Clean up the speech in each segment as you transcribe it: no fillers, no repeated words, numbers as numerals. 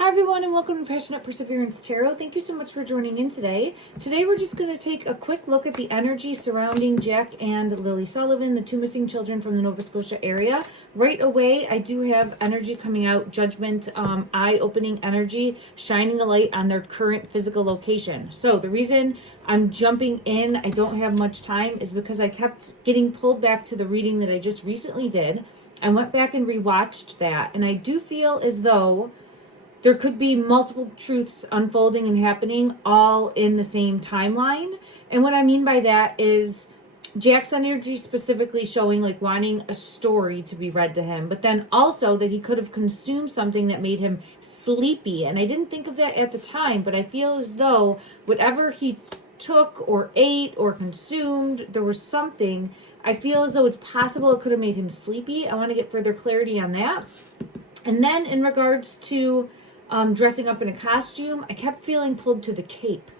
Hi everyone and welcome to Passionate Perseverance Tarot. Thank you so much for joining in today. Today we're just going to take a quick look at the energy surrounding Jack and Lilly Sullivan, the two missing children from the Nova Scotia area. Right away, I do have energy coming out, judgment, eye-opening energy, shining a light on their current physical location. So the reason I'm jumping in, I don't have much time, is because I kept getting pulled back to the reading that I just recently did. I went back and rewatched that, and I do feel as though there could be multiple truths unfolding and happening all in the same timeline. And what I mean by that is Jack's energy specifically showing like wanting a story to be read to him, but then also that he could have consumed something that made him sleepy. And I didn't think of that at the time, but I feel as though whatever he took or ate or consumed, there was something. I feel as though it's possible it could have made him sleepy. I want to get further clarity on that. And then in regards to dressing up in a costume, I kept feeling pulled to the cape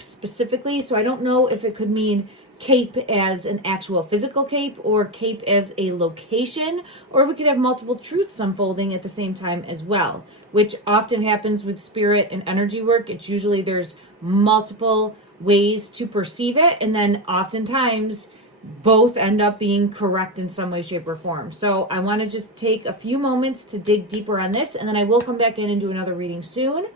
specifically. So I don't know if it could mean cape as an actual physical cape or cape as a location, or we could have multiple truths unfolding at the same time as well, which often happens with spirit and energy work. It's usually there's multiple ways to perceive it, and then oftentimes both end up being correct in some way, shape, or form. So I want to just take a few moments to dig deeper on this, and then I will come back in and do another reading soon.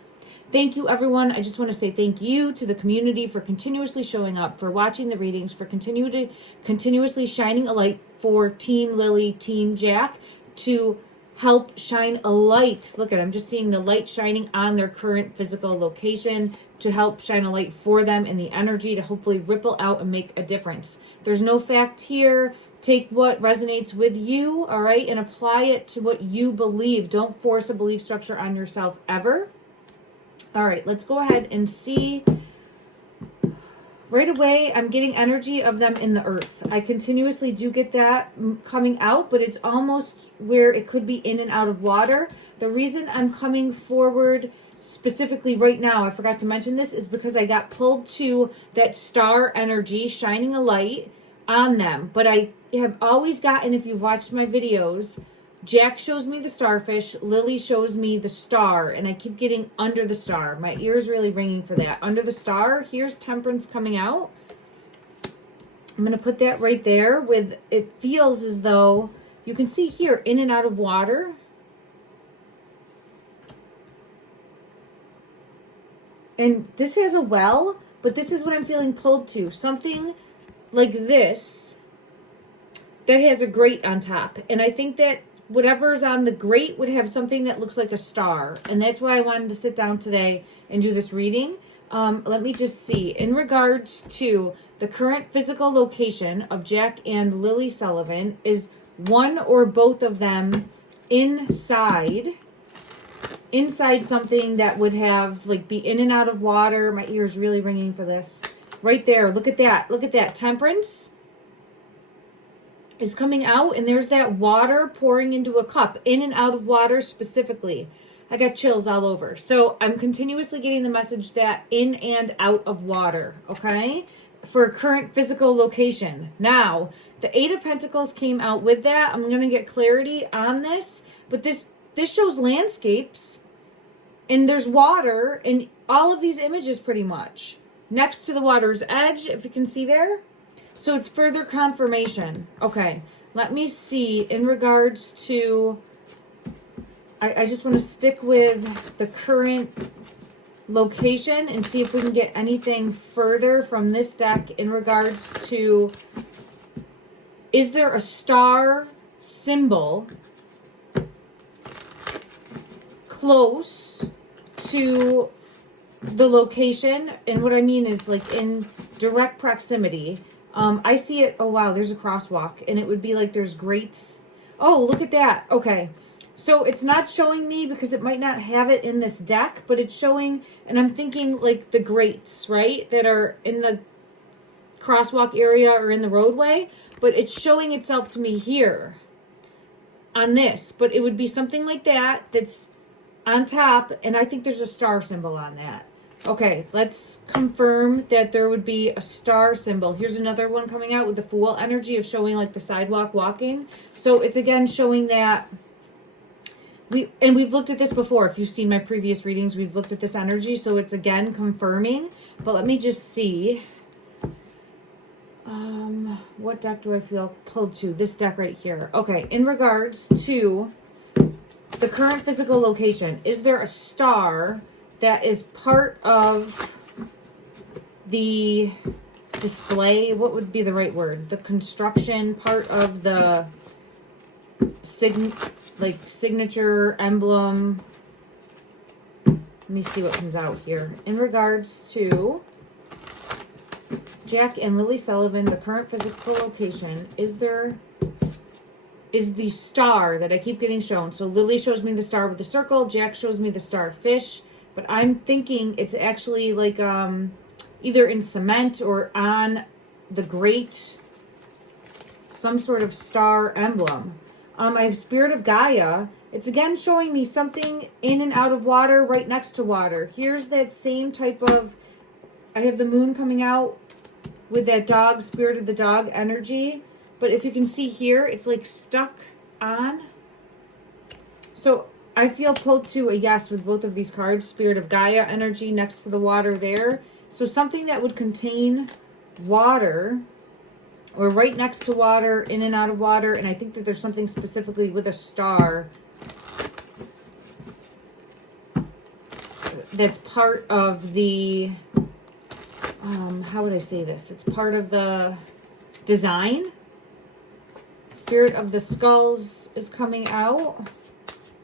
Thank you, everyone. I just want to say thank you to the community for continuously showing up, for watching the readings, for continuously shining a light for Team Lilly, Team Jack, to help shine a light. Look at, I'm just seeing the light shining on their current physical location, to help shine a light for them in the energy to hopefully ripple out and make a difference. There's no fact here. Take what resonates with you, all right, and apply it to what you believe. Don't force a belief structure on yourself ever. All right, let's go ahead and see. Right away, I'm getting energy of them in the earth. I continuously do get that coming out, but it's almost where it could be in and out of water. The reason I'm coming forward specifically right now, I forgot to mention this, is because I got pulled to that star energy shining a light on them. But I have always gotten, if you've watched my videos, Jack shows me the starfish, Lily shows me the star, and I keep getting under the star. My ear's really ringing for that. Under the star, here's temperance coming out. I'm going to put that right there with, it feels as though, you can see here, in and out of water. And this has a well, but this is what I'm feeling pulled to. Something like this that has a grate on top. And I think that whatever's on the grate would have something that looks like a star. And that's why I wanted to sit down today and do this reading. Let me just see. In regards to the current physical location of Jack and Lilly Sullivan, is one or both of them inside something that would have, like, be in and out of water. My ear's really ringing for this. Right there. Look at that. Look at that. Temperance is coming out, and there's that water pouring into a cup, in and out of water specifically. I got chills all over. So I'm continuously getting the message that in and out of water, okay, for current physical location. Now, the Eight of Pentacles came out with that. I'm going to get clarity on this, but this shows landscapes, and there's water in all of these images pretty much next to the water's edge, if you can see there. So it's further confirmation. Okay, let me see in regards to, I just want to stick with the current location and see if we can get anything further from this deck in regards to, is there a star symbol close to the location? And what I mean is like in direct proximity. I see it. Oh, wow. There's a crosswalk, and it would be like there's grates. Oh, look at that. Okay. So it's not showing me because it might not have it in this deck, but it's showing, and I'm thinking like the grates, right, that are in the crosswalk area or in the roadway, but it's showing itself to me here on this, but it would be something like that that's on top, and I think there's a star symbol on that. Okay, let's confirm that there would be a star symbol. Here's another one coming out with the Fool energy of showing like the sidewalk walking. So it's again showing that we've looked at this before. If you've seen my previous readings, we've looked at this energy, so it's again confirming. But let me just see. What deck do I feel pulled to? This deck right here. Okay, in regards to the current physical location, is there a star that is part of the display? What would be the right word? The construction part of the signature emblem. Let me see what comes out here. In regards to Jack and Lilly Sullivan, the current physical location, is the star that I keep getting shown. So Lilly shows me the star with the circle, Jack shows me the star fish, but I'm thinking it's actually like either in cement or on the grate, some sort of star emblem. I have Spirit of Gaia. It's again showing me something in and out of water, right next to water. Here's that same type of, I have the moon coming out with that dog, Spirit of the Dog energy. But if you can see here, it's like stuck on. So I feel pulled to a yes with both of these cards. Spirit of Gaia energy next to the water there. So something that would contain water, or right next to water, in and out of water. And I think that there's something specifically with a star that's part of the, how would I say this? It's part of the design. Spirit of the Skulls is coming out.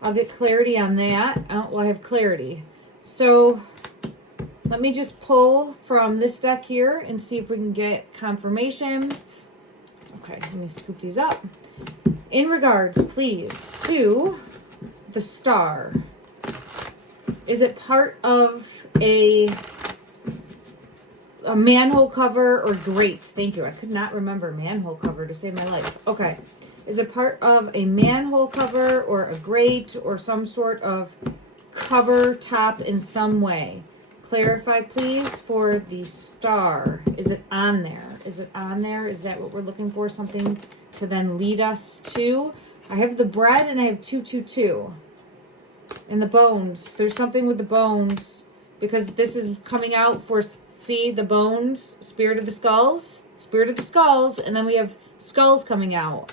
I'll get clarity on that. Well, I have clarity. So let me just pull from this deck here and see if we can get confirmation. Okay, let me scoop these up. In regards, please, to the star. Is it part of a manhole cover or grate? Thank you. I could not remember manhole cover to save my life. Okay. Is it part of a manhole cover or a grate or some sort of cover top in some way? Clarify, please, for the star. Is it on there? Is it on there? Is that what we're looking for? Something to then lead us to? I have the bread and I have 222. And the bones. There's something with the bones because this is coming out for, see, the bones, Spirit of the Skulls, and then we have skulls coming out.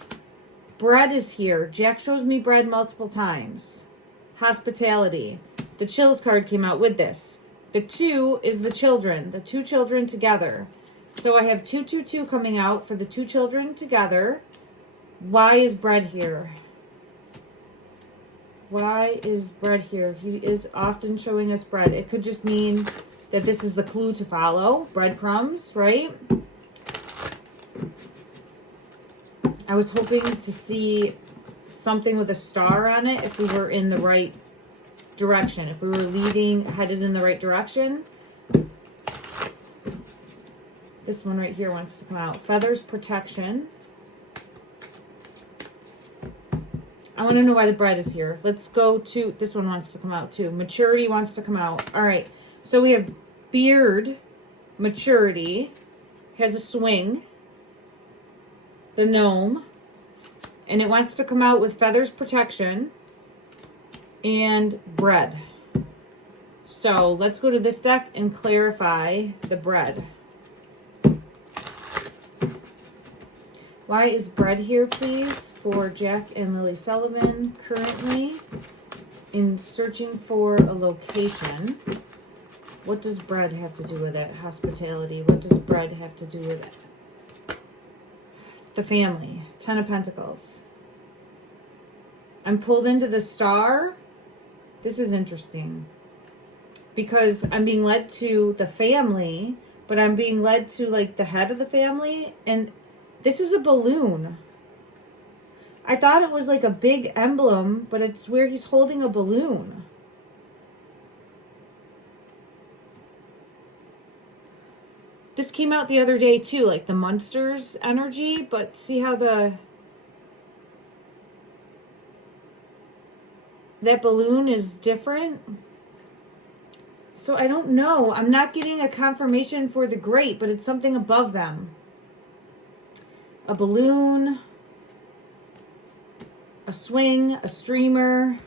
Bread is here. Jack shows me bread multiple times. Hospitality. The chills card came out with this. The 2 is the children, the 2 children together. So I have 222 coming out for the 2 children together. Why is bread here? Why is bread here? He is often showing us bread. It could just mean that this is the clue to follow. Breadcrumbs, right? I was hoping to see something with a star on it if we were in the right direction. If we were headed in the right direction. This one right here wants to come out. Feathers protection. I want to know why the bread is here. Let's go to, this one wants to come out too. Maturity wants to come out. All right. So we have beard, maturity, has a swing, the gnome, and it wants to come out with feathers protection and bread. So let's go to this deck and clarify the bread. Why is bread here, please, for Jack and Lilly Sullivan currently in searching for a location? What does bread have to do with it? Hospitality. What does bread have to do with it? The family. 10 of Pentacles. I'm pulled into the star. This is interesting. Because I'm being led to the family, but I'm being led to like the head of the family, and this is a balloon. I thought it was like a big emblem, but it's where he's holding a balloon. This came out the other day too, like the Munsters energy, but see how that balloon is different? So I don't know. I'm not getting a confirmation for the grate, but it's something above them. A balloon, a swing, a streamer,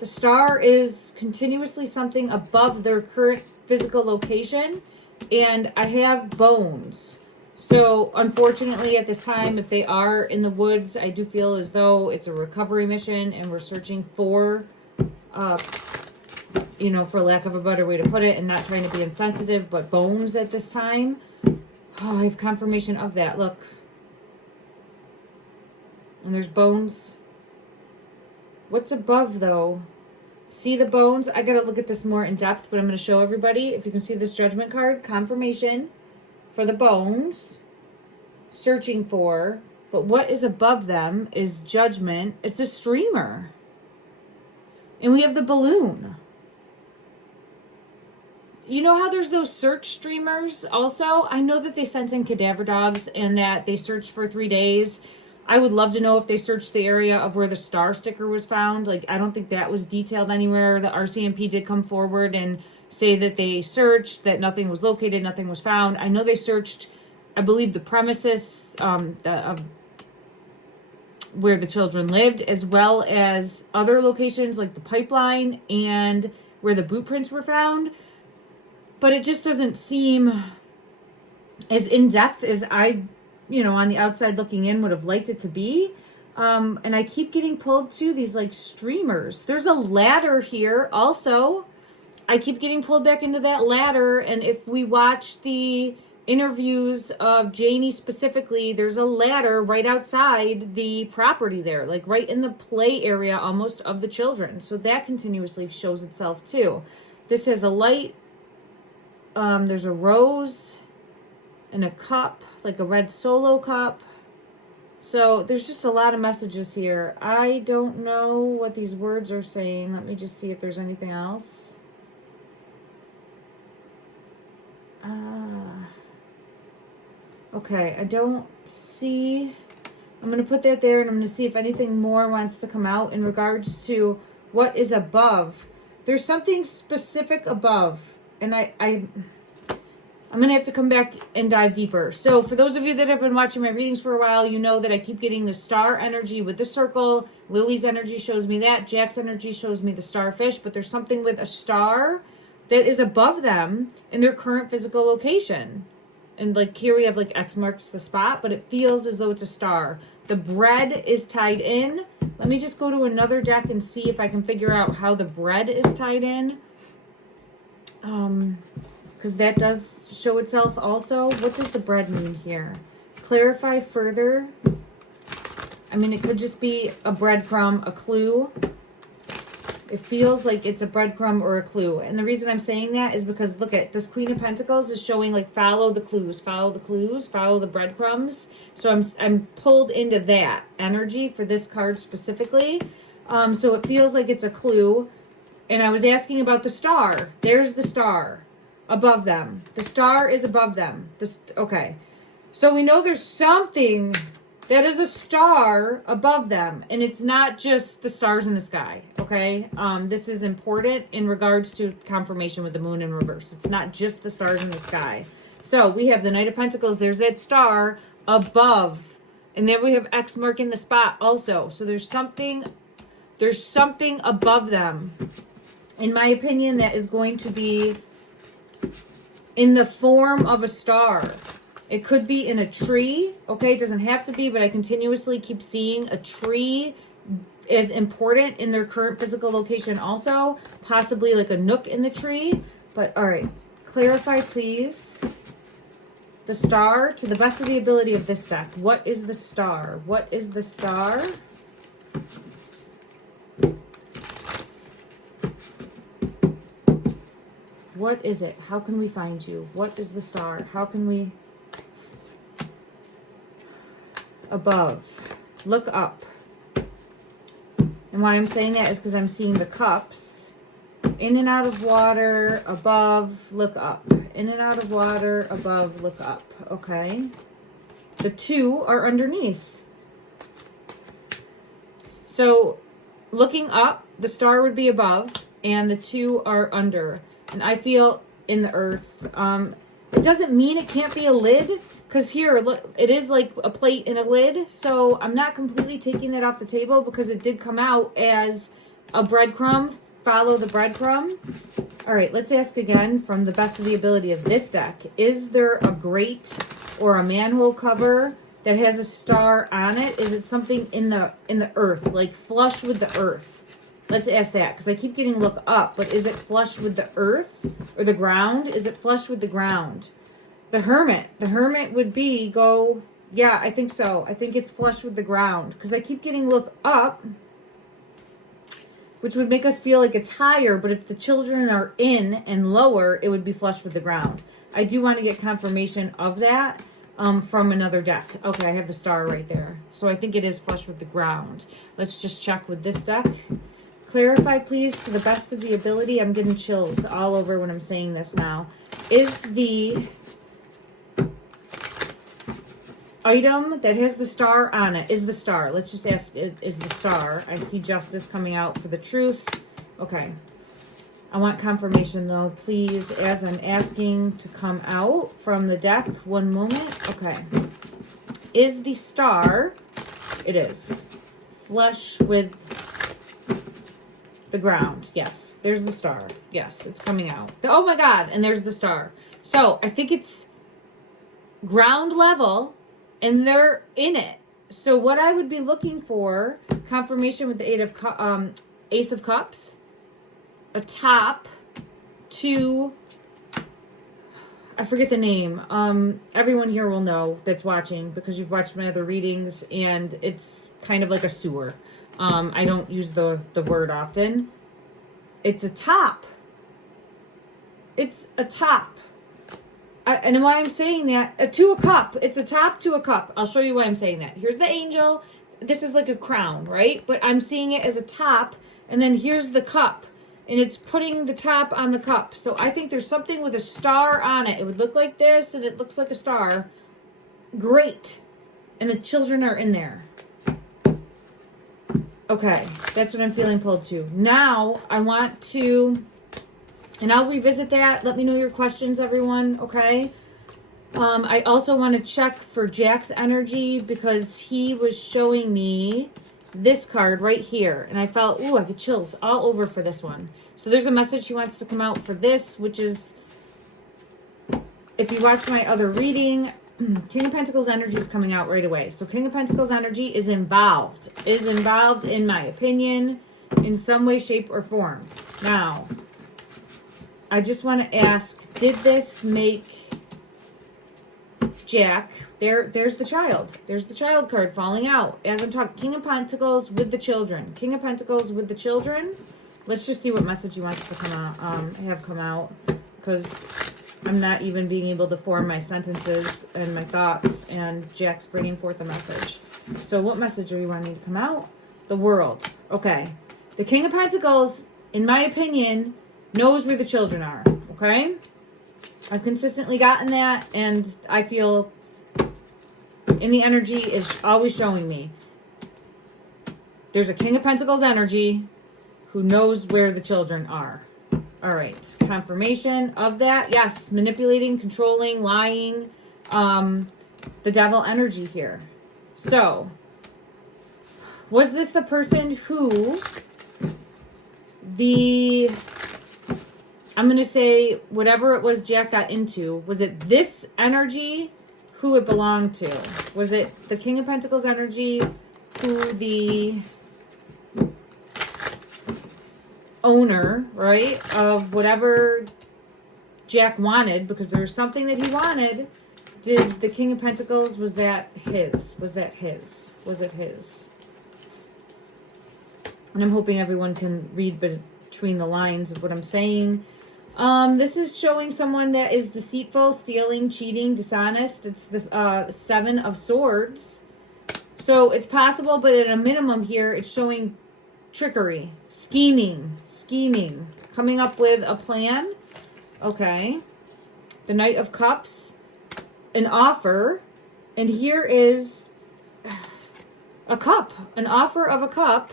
The star is continuously something above their current physical location, and I have bones. So unfortunately at this time, if they are in the woods, I do feel as though it's a recovery mission and we're searching for, for lack of a better way to put it, and not trying to be insensitive, but bones at this time. Oh, I have confirmation of that. Look. And there's bones. What's above though? See the bones? I gotta look at this more in depth, but I'm gonna show everybody. If you can see this judgment card, confirmation for the bones, searching for, but what is above them is judgment. It's a streamer. And we have the balloon. You know how there's those search streamers also? I know that they sent in cadaver dogs and that they searched for 3 days. I would love to know if they searched the area of where the star sticker was found. Like, I don't think that was detailed anywhere. The RCMP did come forward and say that they searched, that nothing was located, nothing was found. I know they searched, I believe, the premises of where the children lived, as well as other locations like the pipeline and where the boot prints were found. But it just doesn't seem as in-depth as I, on the outside looking in would have liked it to be. And I keep getting pulled to these like streamers. There's a ladder here also. I keep getting pulled back into that ladder. And if we watch the interviews of Jennie specifically, there's a ladder right outside the property there, like right in the play area almost of the children. So that continuously shows itself too. This has a light. There's a rose and a cup, like a red solo cup. So there's just a lot of messages here. I don't know what these words are saying. Let me just see if there's anything else. Okay, I don't see. I'm going to put that there, and I'm going to see if anything more wants to come out in regards to what is above. There's something specific above, and I'm going to have to come back and dive deeper. So for those of you that have been watching my readings for a while, you know that I keep getting the star energy with the circle. Lily's energy shows me that. Jack's energy shows me the starfish. But there's something with a star that is above them in their current physical location. And like here we have like X marks the spot, but it feels as though it's a star. The bread is tied in. Let me just go to another deck and see if I can figure out how the bread is tied in. Because that does show itself also. What does the bread mean here? Clarify further. I mean, it could just be a breadcrumb, a clue. It feels like it's a breadcrumb or a clue. And the reason I'm saying that is because, look at this Queen of Pentacles is showing like follow the clues, follow the clues, follow the breadcrumbs. So I'm pulled into that energy for this card specifically. So it feels like it's a clue. And I was asking about the star. There's the star above them. The star is above them. Okay. So we know there's something that is a star above them. And it's not just the stars in the sky. Okay. This is important in regards to confirmation with the moon in reverse. It's not just the stars in the sky. So we have the Knight of Pentacles. There's that star above. And then we have X marking the spot also. So there's something above them. In my opinion, that is going to be in the form of a star. It could be in a tree, okay? It doesn't have to be, but I continuously keep seeing a tree is important in their current physical location also. Possibly like a nook in the tree. But, all right, clarify, please. The star, to the best of the ability of this deck. What is the star? What is the star? What is it? How can we find you? What is the star? How can we... Above. Look up. And why I'm saying that is because I'm seeing the cups. In and out of water, above, look up. In and out of water, above, look up. Okay. The two are underneath. So, looking up, the star would be above, and the two are under. And I feel in the earth. It doesn't mean it can't be a lid. Because here, look, it is like a plate and a lid. So I'm not completely taking that off the table because it did come out as a breadcrumb. Follow the breadcrumb. All right, let's ask again from the best of the ability of this deck. Is there a grate or a manhole cover that has a star on it? Is it something in the earth, like flush with the earth? Let's ask that, because I keep getting look up, but is it flush with the earth or the ground? Is it flush with the ground? The Hermit would be yeah, I think so. I think it's flush with the ground, because I keep getting look up, which would make us feel like it's higher, but if the children are in and lower, it would be flush with the ground. I do want to get confirmation of that from another deck. Okay, I have the star right there. So I think it is flush with the ground. Let's just check with this deck. Clarify, please, to the best of the ability. I'm getting chills all over when I'm saying this now. Is the item that has the star on it, is the star, let's just ask, is the star, I see justice coming out for the truth. Okay. I want confirmation though, please, as I'm asking to come out from the deck. One moment. Okay. Is the star, it is, flush with the ground? Yes. There's the star. Yes, it's coming out. Oh my God. And there's the star. So I think it's ground level, and they're in it. So what I would be looking for, confirmation with the Ace of Cups, a top to, I forget the name. Everyone here will know that's watching, because you've watched my other readings, and it's kind of like a sewer. I don't use the word often. It's a top. It's a top. And why I'm saying that, to a cup. It's a top to a cup. I'll show you why I'm saying that. Here's the angel. This is like a crown, right? But I'm seeing it as a top. And then here's the cup. And it's putting the top on the cup. So I think there's something with a star on it. It would look like this, and it looks like a star. Great. And the children are in there. Okay. That's what I'm feeling pulled to. Now, I want to... And I'll revisit that. Let me know your questions, everyone, okay? I also want to check for Jack's energy, because he was showing me this card right here. And I felt, ooh, I get chills all over for this one. So there's a message he wants to come out for this, which is, if you watch my other reading, King of Pentacles energy is coming out right away. So King of Pentacles energy is involved in my opinion, in some way, shape, or form. Now... I just want to ask, did this make Jack, there's the child. There's the child card falling out. As I'm talking, King of Pentacles with the children. King of Pentacles with the children. Let's just see what message he wants to come out, have come out. Because I'm not even being able to form my sentences and my thoughts. And Jack's bringing forth a message. So what message are you wanting to come out? The world. Okay. The King of Pentacles, in my opinion... knows where the children are, okay? I've consistently gotten that, and I feel in the energy is always showing me. There's a King of Pentacles energy who knows where the children are. All right, confirmation of that. Yes, manipulating, controlling, lying, the devil energy here. So, was this the person who I'm going to say whatever it was Jack got into, was it this energy who it belonged to? Was it the King of Pentacles energy who the owner, right, of whatever Jack wanted, because there was something that he wanted. Did the King of Pentacles, was that his? Was that his? Was it his? And I'm hoping everyone can read between the lines of what I'm saying. This is showing someone that is deceitful, stealing, cheating, dishonest. It's the 7 of Swords. So it's possible, but at a minimum here, it's showing trickery, scheming, coming up with a plan. Okay. The Knight of Cups, an offer. And here is a cup, an offer of a cup.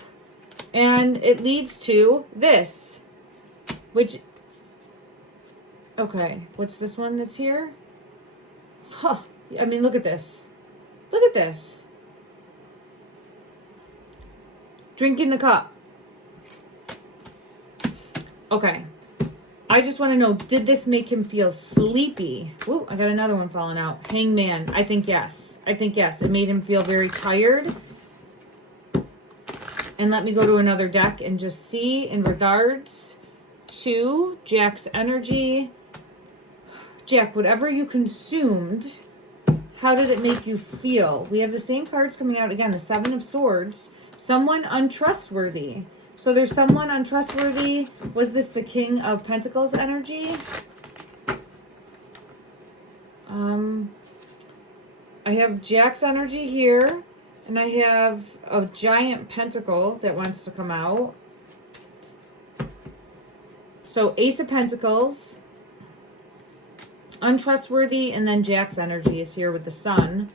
And it leads to this, which... Okay, what's this one that's here? Huh, I mean, look at this. Look at this. Drinking the cup. Okay. I just want to know, did this make him feel sleepy? Ooh, I got another one falling out. Hangman. I think yes. I think yes. It made him feel very tired. And let me go to another deck and just see in regards to Jack's energy. Jack, whatever you consumed, how did it make you feel? We have the same cards coming out again, the Seven of Swords. Someone untrustworthy. So there's someone untrustworthy. Was this the King of Pentacles energy? I have Jack's energy here. And I have a giant pentacle that wants to come out. So Ace of Pentacles. Untrustworthy. And then Jack's energy is here with the Sun.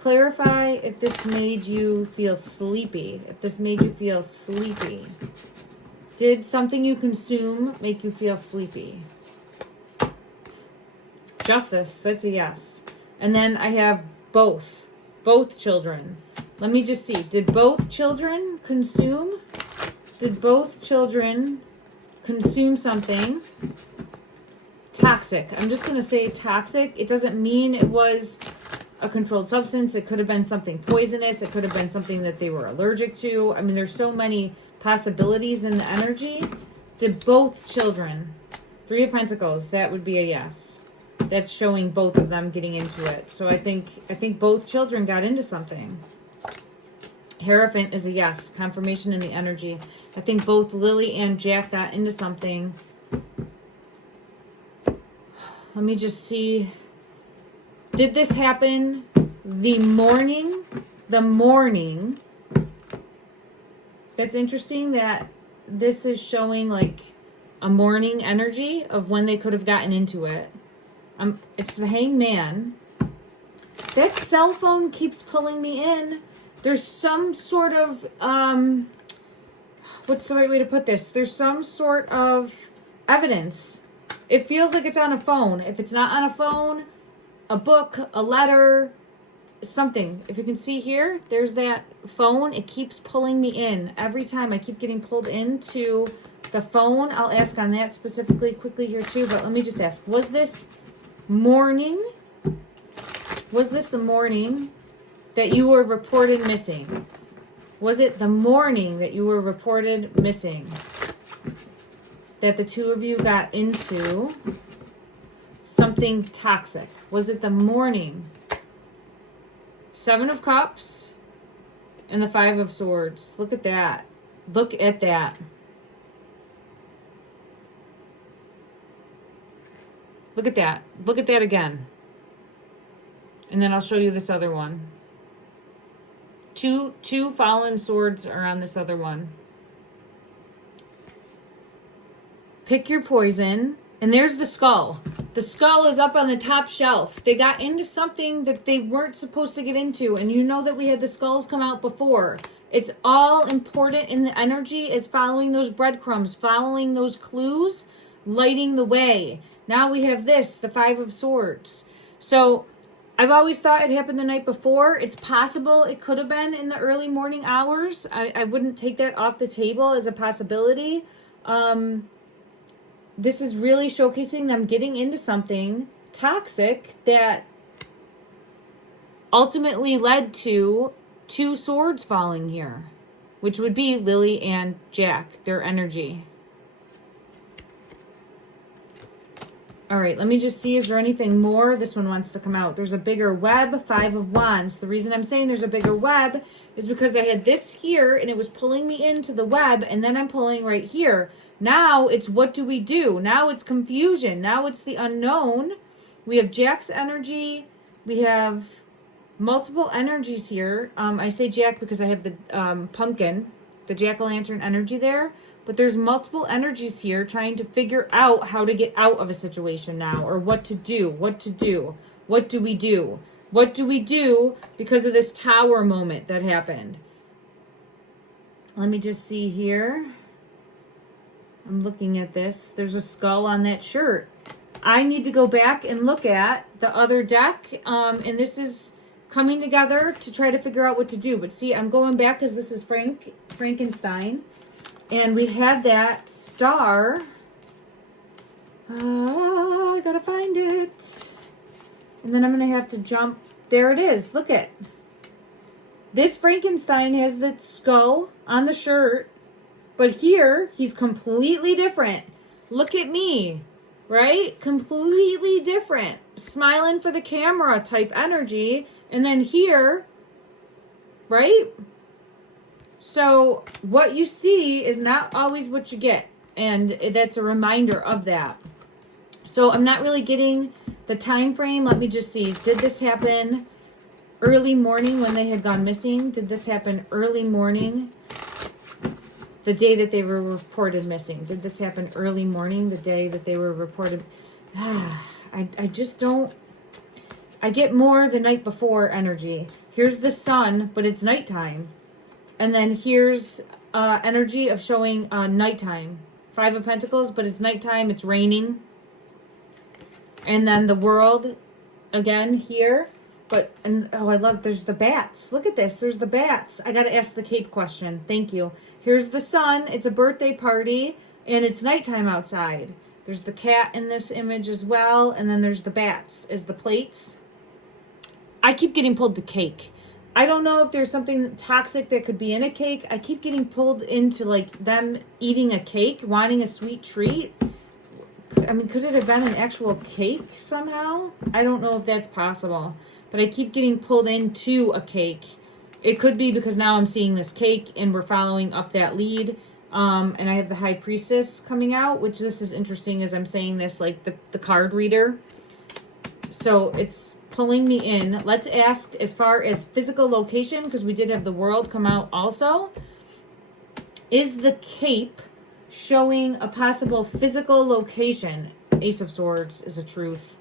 Clarify if this made you feel sleepy. If this made you feel sleepy. Did something you consume make you feel sleepy? Justice, that's a yes. And then I have both children. Let me just see. Did both children consume? Did both children consume something toxic? I'm just going to say toxic. It doesn't mean it was a controlled substance. It could have been something poisonous. It could have been something that they were allergic to. I mean, there's so many possibilities in the energy. Did both children? Three of Pentacles, that would be a yes. That's showing both of them getting into it. So I think both children got into something. Hierophant is a yes. Confirmation in the energy. I think both Lily and Jack got into something. Let me just see. Did this happen the morning? The morning. That's interesting that this is showing like a morning energy of when they could have gotten into it. It's the Hangman. That cell phone keeps pulling me in. There's some sort of, what's the right way to put this? There's some sort of evidence. It feels like it's on a phone. If it's not on a phone, a book, a letter, something. If you can see here, there's that phone. It keeps pulling me in. Every time I keep getting pulled into the phone. I'll ask on that specifically quickly here too, but let me just ask. Was this morning? Was this the morning that you were reported missing? Was it the morning that you were reported missing? That the two of you got into something toxic? Was it the morning? Seven of Cups and the Five of Swords. Look at that. Look at that. Look at that. Look at that again. And then I'll show you this other one. Two fallen swords are on this other one. Pick your poison. And there's the skull. The skull is up on the top shelf. They got into something that they weren't supposed to get into. And you know that we had the skulls come out before. It's all important in the energy is following those breadcrumbs, following those clues, lighting the way. Now we have this, the Five of Swords. So I've always thought it happened the night before. It's possible it could have been in the early morning hours. I wouldn't take that off the table as a possibility. This is really showcasing them getting into something toxic that ultimately led to two swords falling here, which would be Lily and Jack, their energy. All right, let me just see, is there anything more? This one wants to come out. There's a bigger web, Five of Wands. The reason I'm saying there's a bigger web is because I had this here and it was pulling me into the web and then I'm pulling right here. Now it's what do we do? Now it's confusion. Now it's the unknown. We have Jack's energy. We have multiple energies here. I say Jack because I have the pumpkin, the jack-o'-lantern energy there. But there's multiple energies here trying to figure out how to get out of a situation now or what to do, what to do. What do we do? What do we do because of this tower moment that happened? Let me just see here. I'm looking at this. There's a skull on that shirt. I need to go back and look at the other deck. And this is coming together to try to figure out what to do. But see, I'm going back because this is Frankenstein. And we had that star. I gotta find it. And then I'm gonna have to jump. There it is. Look at this. Frankenstein has the skull on the shirt, but here he's completely different. Look at me, right? Completely different. Smiling for the camera type energy. And then here, right? So what you see is not always what you get. And that's a reminder of that. So I'm not really getting the time frame. Let me just see. Did this happen early morning when they had gone missing? Did this happen early morning the day that they were reported missing? Did this happen early morning the day that they were reported? I just don't. I get more the night before energy. Here's the sun, but it's nighttime. And then here's energy of showing nighttime. 5 of Pentacles, but it's nighttime. It's raining. And then the world again here. But, and oh, I love, there's the bats. Look at this. There's the bats. I got to ask the cape question. Thank you. Here's the sun. It's a birthday party and it's nighttime outside. There's the cat in this image as well. And then there's the bats as the plates. I keep getting pulled to cake. I don't know if there's something toxic that could be in a cake. I keep getting pulled into like them eating a cake, wanting a sweet treat. I mean, could it have been an actual cake somehow? I don't know if that's possible. But I keep getting pulled into a cake. It could be because now I'm seeing this cake and we're following up that lead. And I have the High Priestess coming out, which this is interesting as I'm saying this, like the card reader. So it's pulling me in. Let's ask as far as physical location, because we did have the world come out also. Is the cape showing a possible physical location? Ace of Swords is a truth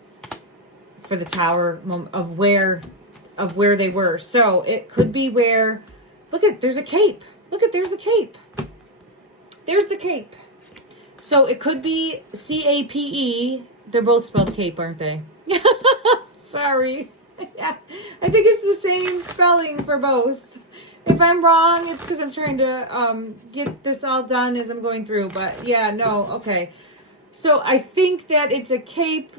for the tower of where they were. So it could be where, look at, there's a cape. Look at, there's a cape. There's the cape. So it could be C-A-P-E. They're both spelled cape, aren't they? Sorry. Yeah, I think it's the same spelling for both. If I'm wrong, it's because I'm trying to get this all done as I'm going through. But yeah, no, okay. So I think that it's a cape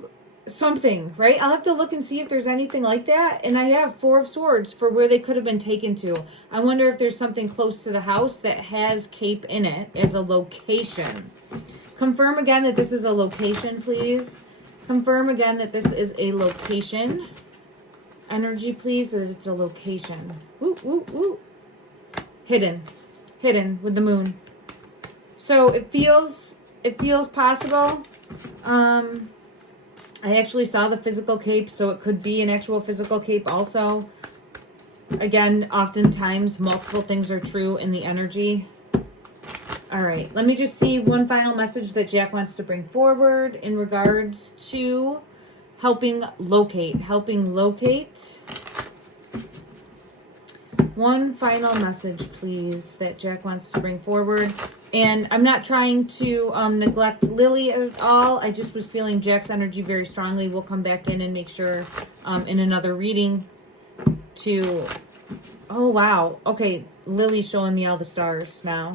something, right? I'll have to look and see if there's anything like that. And I have 4 of Swords for where they could have been taken to. I wonder if there's something close to the house that has cape in it as a location. Confirm again that this is a location, please. Confirm again that this is a location. Energy, please, that it's a location. Woo, woo, woo. Hidden with the moon. So it feels possible. I actually saw the physical cape, so it could be an actual physical cape also. Again, oftentimes multiple things are true in the energy. All right, let me just see one final message that Jack wants to bring forward in regards to helping locate. One final message, please, that Jack wants to bring forward. And I'm not trying to neglect Lily at all. I just was feeling Jack's energy very strongly. We'll come back in and make sure in another reading to... Oh, wow. Okay, Lily's showing me all the stars now.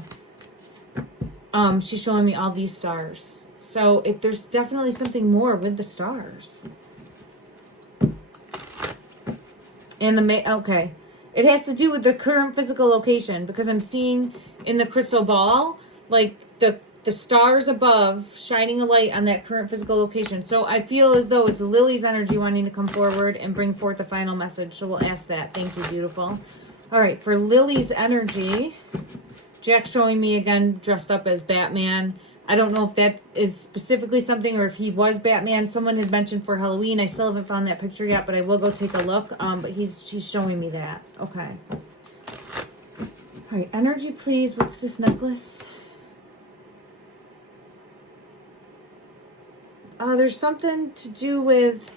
She's showing me all these stars. So there's definitely something more with the stars. And okay. It has to do with the current physical location, because I'm seeing in the crystal ball, like the stars above shining a light on that current physical location. So I feel as though it's Lily's energy wanting to come forward and bring forth the final message. So we'll ask that. Thank you, beautiful. All right, for Lily's energy, Jack's showing me again dressed up as Batman. I don't know if that is specifically something or if he was Batman. Someone had mentioned for Halloween. I still haven't found that picture yet, but I will go take a look. But she's showing me that. Okay. All right, energy, please. What's this necklace? There's something to do with...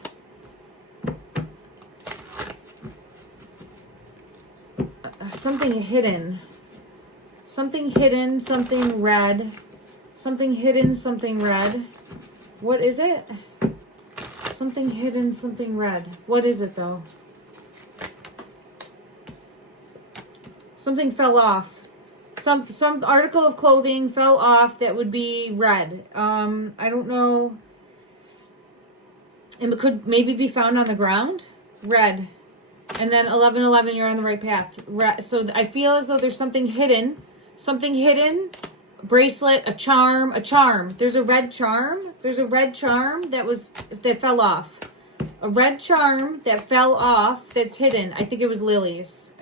something hidden. Something hidden, something red. Something hidden, something red. What is it? Something hidden, something red. What is it, though? Something fell off. Some article of clothing fell off that would be red. I don't know. It could maybe be found on the ground. Red. And then 1111, you're on the right path. So I feel as though there's something hidden. Something hidden. Bracelet, a charm. There's a red charm. There's a red charm that fell off. A red charm that fell off that's hidden. I think it was Lily's.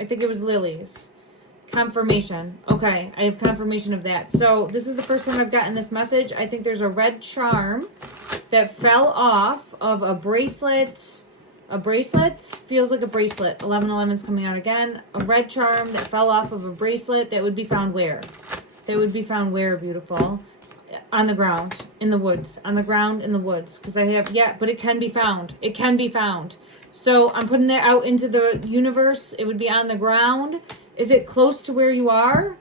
Confirmation. Okay, I have confirmation of that. So this is the first time I've gotten this message. I think there's a red charm that fell off of a bracelet. A bracelet feels like a bracelet. 1111's coming out again. A red charm that fell off of a bracelet that would be found where? Beautiful? On the ground, in the woods. On the ground, in the woods. Because but it can be found. So I'm putting that out into the universe. It would be on the ground. Is it close to where you are?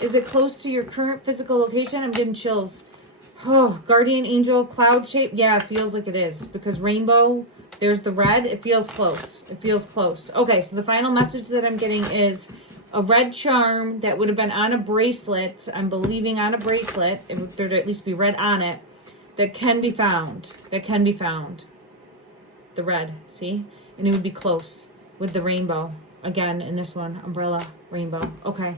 Is it close to your current physical location? I'm getting chills. Oh, guardian angel, cloud shape. Yeah, it feels like it is. Because rainbow, there's the red. It feels close. Okay, so the final message that I'm getting is a red charm that would have been on a bracelet. I'm believing on a bracelet. There'd at least be red on it. That can be found. The red, see? And it would be close with the rainbow. Again, in this one, umbrella, rainbow. Okay.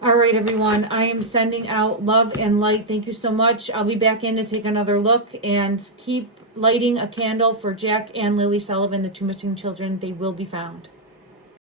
All right, everyone. I am sending out love and light. Thank you so much. I'll be back in to take another look and keep lighting a candle for Jack and Lily Sullivan, the two missing children. They will be found.